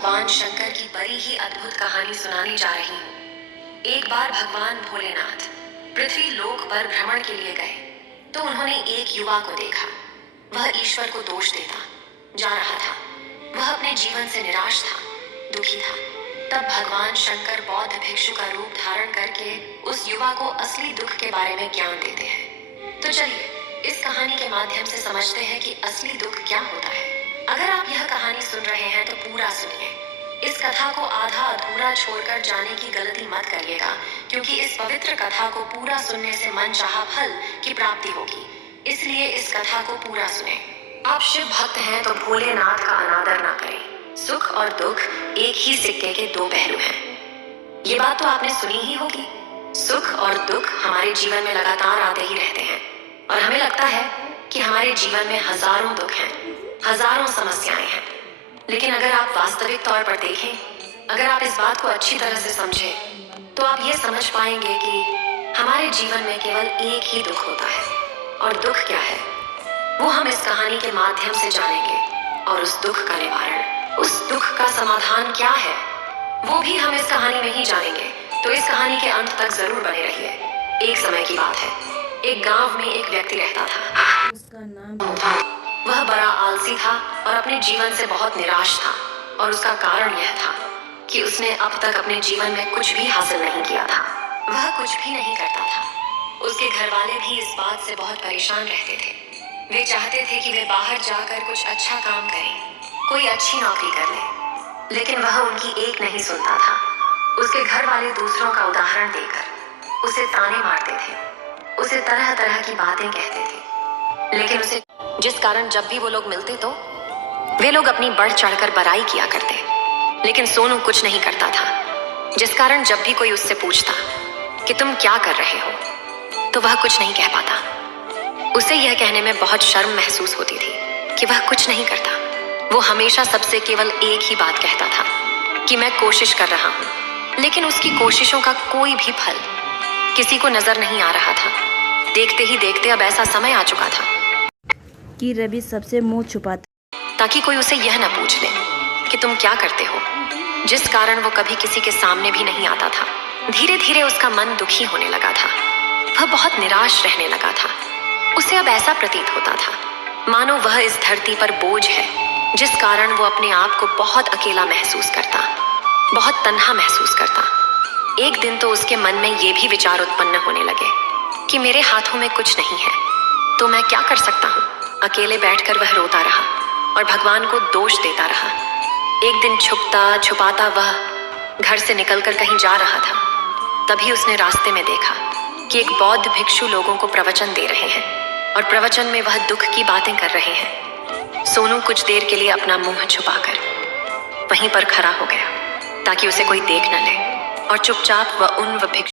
भगवान शंकर की बड़ी ही अद्भुत कहानी सुनाने जा रही हूँ। एक बार भगवान भोलेनाथ पृथ्वी लोक पर भ्रमण के लिए गए तो उन्होंने एक युवा को देखा। वह ईश्वर को दोष देता जा रहा था। वह अपने जीवन से निराश था, दुखी था। तब भगवान शंकर बौद्ध भिक्षु का रूप धारण करके उस युवा को असली दुख के बारे में ज्ञान देते हैं। तो चलिए इस कहानी के माध्यम से समझते हैं कि असली दुख क्या होता है। अगर आप यह कहानी सुन रहे हैं तो पूरा सुनिए। इस कथा को आधा अधूरा छोड़कर जाने की गलती मत करिएगा, क्योंकि इस पवित्र कथा को पूरा सुनने से मनचाहा फल की प्राप्ति होगी। इसलिए इस कथा को पूरा सुने। आप शिव भक्त हैं तो भोलेनाथ का अनादर ना करें। सुख और दुख एक ही सिक्के के दो पहलू हैं। ये बात तो आपने सुनी ही होगी। सुख और दुख हमारे जीवन में लगातार आते ही रहते हैं और हमें लगता है कि हमारे जीवन में हजारों दुख हैं, हजारों समस्याएं हैं। लेकिन अगर आप वास्तविक तौर पर देखें, अगर आप इस बात को अच्छी तरह से समझें, तो आप ये समझ पाएंगे कि हमारे जीवन में केवल एक ही दुख होता है। और दुख क्या है वो हम इस कहानी के माध्यम से जानेंगे। और उस दुख का निवारण, उस दुख का समाधान क्या है, वो भी हम इस कहानी में ही जानेंगे। तो इस कहानी के अंत तक जरूर बने रहिए। एक समय की बात है, एक गांव में एक व्यक्ति रहता था। उसका नाम वह बड़ा आलसी था और अपने जीवन से बहुत निराश था। और उसका कारण यह था कि उसने अब तक अपने जीवन में कुछ भी हासिल नहीं किया था। वह कुछ भी नहीं करता था। उसके घर वाले भी इस बात से बहुत परेशान रहते थे। वे चाहते थे कि वे बाहर जाकर कुछ अच्छा काम करें, कोई अच्छी नौकरी कर ले, लेकिन वह उनकी एक नहीं सुनता था। उसके घर वाले दूसरों का उदाहरण देकर उसे ताने मारते थे, उसे तरह तरह की बातें कहते थे। लेकिन उसे जिस कारण जब भी वो लोग मिलते तो वे लोग अपनी बढ़ चढ़कर बड़ाई किया करते। लेकिन सोनू कुछ नहीं करता था, जिस कारण जब भी कोई उससे पूछता कि तुम क्या कर रहे हो, तो वह कुछ नहीं कह पाता। उसे यह कहने में बहुत शर्म महसूस होती थी कि वह कुछ नहीं करता। वो हमेशा सबसे केवल एक ही बात कहता था कि मैं कोशिश कर रहा हूँ। लेकिन उसकी कोशिशों का कोई भी फल किसी को नजर नहीं आ रहा था। देखते ही देखते अब ऐसा समय आ चुका था कि रवि सबसे मुंह छुपाता, ताकि कोई उसे यह न पूछ ले कि तुम क्या करते हो, जिस कारण वो कभी किसी के सामने भी नहीं आता था। धीरे धीरे उसका मन दुखी होने लगा था। वह बहुत निराश रहने लगा था। उसे अब ऐसा प्रतीत होता था मानो वह इस धरती पर बोझ है, जिस कारण वो अपने आप को बहुत अकेला महसूस करता, बहुत तन्हा महसूस करता। एक दिन तो उसके मन में ये भी विचार उत्पन्न होने लगे कि मेरे हाथों में कुछ नहीं है, तो मैं क्या कर सकता हूँ। अकेले बैठकर वह रोता रहा और भगवान को दोष देता रहा। एक दिन छुपता छुपाता वह घर से निकलकर कहीं जा रहा था। तभी उसने रास्ते में देखा कि एक बौद्ध भिक्षु लोगों को प्रवचन दे रहे हैं और प्रवचन में वह दुख की बातें कर रहे हैं। सोनू कुछ देर के लिए अपना मुंह छुपाकर वहीं पर खड़ा हो गया ताकि उसे कोई देख न ले और चुपचाप वह भिक्षु